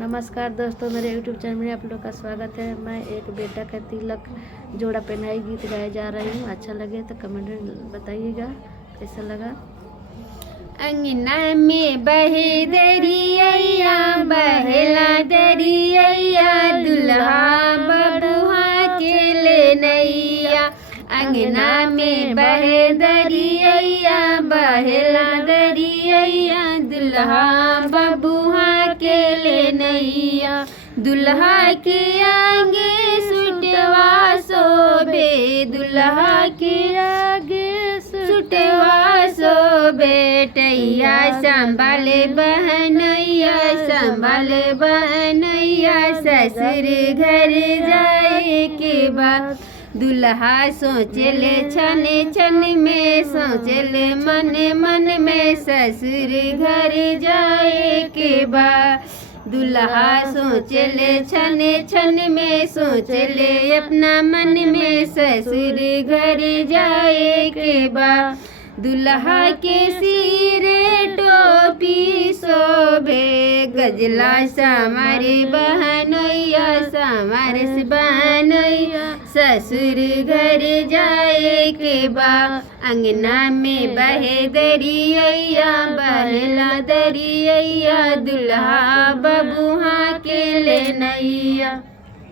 नमस्कार दोस्तों, मेरे YouTube चैनल में आप लोग का स्वागत है। मैं एक बेटा का तिलक जोड़ा पहनाई गीत गाए जा रही हूँ। अच्छा लगे तो कमेंट में बताइएगा कैसा लगा। अंगना में बहे दरिया बहला दरिया दुल्हा बबुआ के ले नैया। अंगना में बहे दरिया बहला दरिया दुल्हा बबुआ के ले नैया। दुल्हा के आगे सुटवा शोभे दुल्हा के आगे सुटवा शोभे टैया संभाले बहनैया संभाले बहनैया। ससुर घर जाए के बाद दुल्हा सोचले छने छन में सोचले मन मन में। ससुर घर जाए के बाद दुल्हा सोचले छने छन में सोचले अपना मन में। ससुर घर जाए के बाद दुल्हा के सिरे टोपी शोभे गजला सामारे बहनैया सामारे से बहनैया। ससुर घर जाए के बाद अंगना में बहे दरिया बहला दरिया दुल्हा बबुआ के ले नैया।